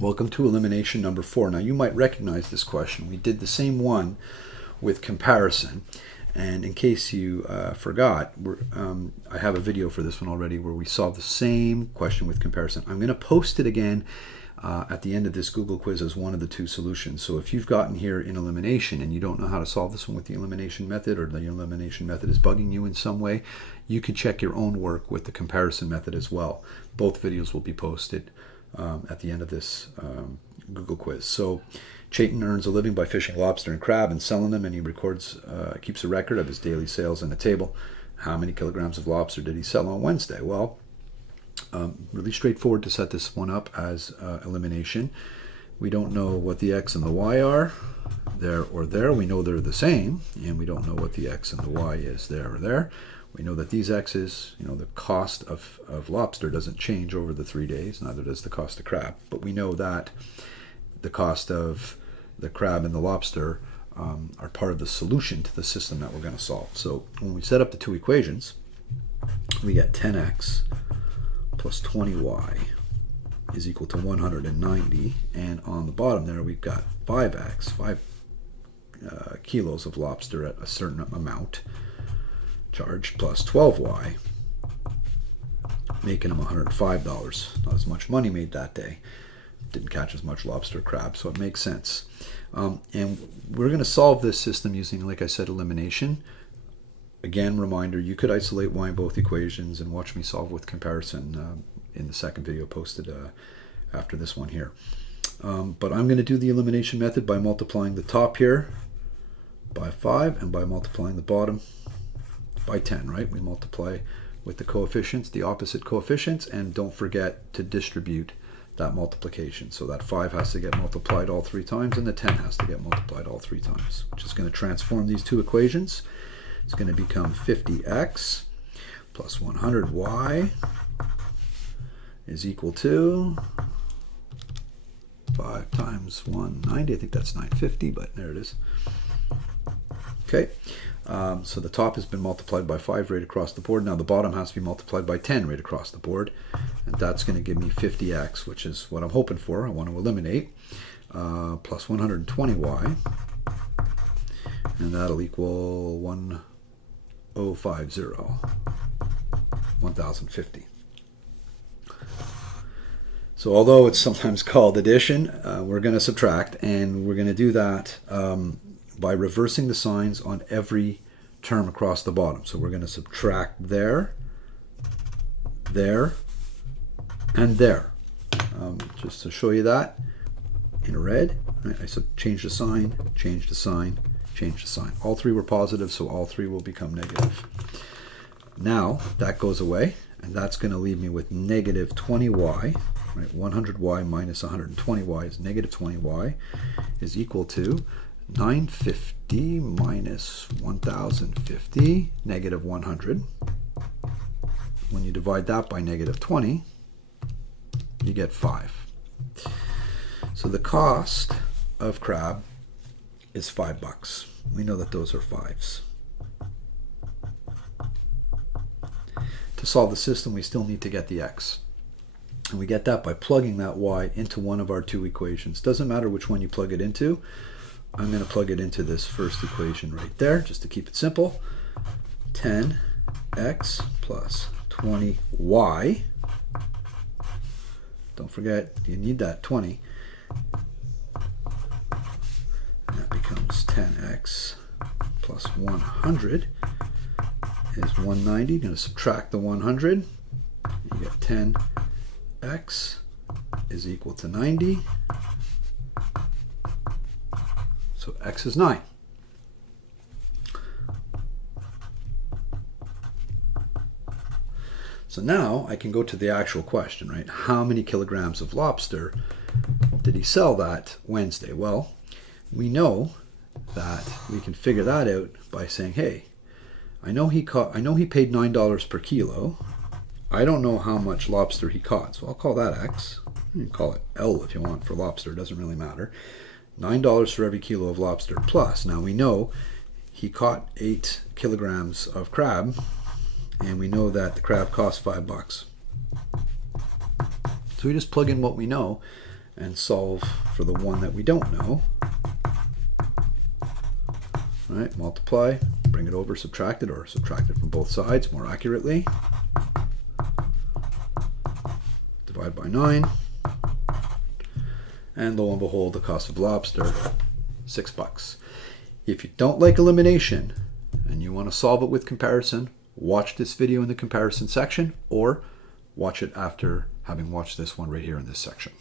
Welcome to elimination number 4. Now you might recognize this question. We did the same one with comparison, and in case you forgot, I have a video for this one already where we solved the same question with comparison. I'm going to post it again at the end of this Google quiz as one of the two solutions. So if you've gotten here in elimination and you don't know how to solve this one with the elimination method, or the elimination method is bugging you in some way, you can check your own work with the comparison method as well. Both videos will be posted at the end of this Google quiz. So Chayton earns a living by fishing lobster and crab and selling them, and he keeps a record of his daily sales in a table. How many kilograms of lobster did he sell on Wednesday? Well, really straightforward to set this one up as elimination. We don't know what the X and the Y are, there or there. We know they're the same, and we don't know what the X and the Y is, there or there. We know that these X's, the cost of lobster doesn't change over the 3 days, neither does the cost of crab. But we know that the cost of the crab and the lobster are part of the solution to the system that we're going to solve. So when we set up the two equations, we get 10x plus 20y is equal to 190. And on the bottom there, we've got 5x, 5 kilos of lobster at a certain amount, charged, plus 12y, making them $105. Not as much money made that day. Didn't catch as much lobster or crab, so it makes sense. And we're going to solve this system using, like I said, elimination. Again, reminder, you could isolate y in both equations and watch me solve with comparison in the second video posted after this one here. But I'm going to do the elimination method by multiplying the top here by 5 and by multiplying the bottom by 10, right? We multiply with the coefficients, the opposite coefficients, and don't forget to distribute that multiplication. So that 5 has to get multiplied all 3 times, and the 10 has to get multiplied all 3 times, which is going to transform these two equations. It's going to become 50x plus 100y is equal to 5 times 190. I think that's 950, but there it is. Okay. So the top has been multiplied by 5 right across the board. Now the bottom has to be multiplied by 10 right across the board. And that's going to give me 50x, which is what I'm hoping for. I want to eliminate. Plus 120y. And that'll equal 1050. So although it's sometimes called addition, we're going to subtract. And we're going to do that by reversing the signs on every term across the bottom. So we're going to subtract there, there, and there. Just to show you that in red, I change the sign, change the sign, change the sign. All 3 were positive, so all 3 will become negative. Now that goes away, and that's going to leave me with negative 20y. Right? 100y minus 120y is negative 20y is equal to 950 minus 1050, negative 100. When you divide that by negative 20, you get 5. So the cost of crab is $5. We know that those are 5s. To solve the system, we still need to get the x. And we get that by plugging that y into one of our 2 equations. Doesn't matter which one you plug it into. I'm going to plug it into this first equation right there, just to keep it simple. 10x plus 20y. Don't forget, you need that 20. And that becomes 10x plus 100 is 190. You're going to subtract the 100. You get 10x is equal to 90. So x is 9. So now I can go to the actual question, right? How many kilograms of lobster did he sell that Wednesday? Well, we know that we can figure that out by saying, hey, I know he paid $9 per kilo. I don't know how much lobster he caught, so I'll call that X. You can call it L if you want for lobster, it doesn't really matter. $9 for every kilo of lobster plus. Now we know he caught 8 kilograms of crab, and we know that the crab cost $5. So we just plug in what we know, and solve for the one that we don't know. All right, multiply, bring it over, subtract it, or subtract it from both sides more accurately. Divide by 9. And lo and behold, the cost of lobster, $6. If you don't like elimination and you want to solve it with comparison, watch this video in the comparison section, or watch it after having watched this one right here in this section.